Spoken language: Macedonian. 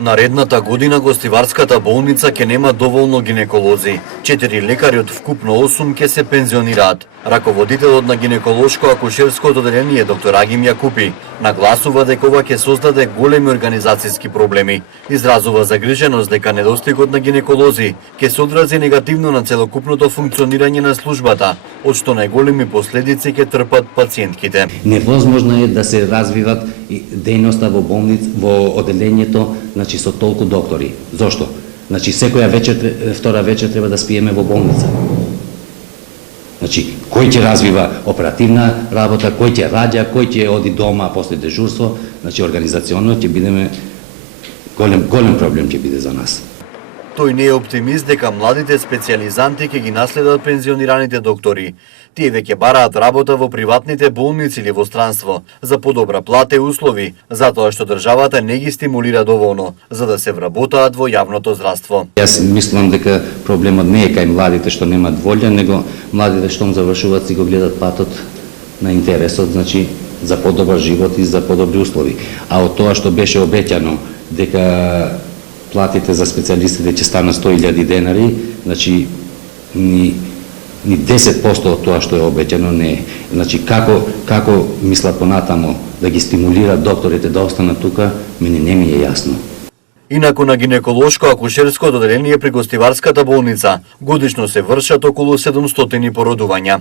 Наредната година гостиварската болница ќе нема доволно гинеколози. 4 лекари од вкупно 8 ќе се пензионираат. Раководителот на гинеколошко-акушерското одделение доктор Агим Јакупи нагласува дека ова ќе создаде големи организацијски проблеми. Изразува загриженост дека недостигот на гинеколози ќе се одрази негативно на целокупното функционирање на службата, од што најголеми последици ќе трпат пациентките. Невозможно е да се развиват дејноста во во одделението, значи со толку доктори. Зошто? Значи секоја вечер, втора вечер треба да спиеме во болница. Значи, кој ќе развива оперативна работа, кој ќе раѓа, кој ќе оди дома после дежурство, значи организационно ќе бидеме голем проблем ќе биде за нас. Тој не е оптимист дека младите специјализанти ќе ги наследат пензионираните доктори. Тие веќе бараат работа во приватните болници или во странство, за подобра плата и услови, затоа што државата не ги стимулира доволно, за да се вработаат во јавното здравство. Јас мислам дека проблемот не е кај младите што немаат волја, него младите што завршуваат си го гледат патот на интересот, значи за подобар живот и за подобри услови. А од тоа што беше обеќано дека платите за специјалистите ќе станат 100.000 денари, значи ни 10% од тоа што е обеќано не е. Значи како мислат понатамо да ги стимулира докторите да останат тука, мене не ми е јасно. Инаку на гинеколошко-акушерското одделение при гостиварската болница годишно се вршат околу 700 породувања.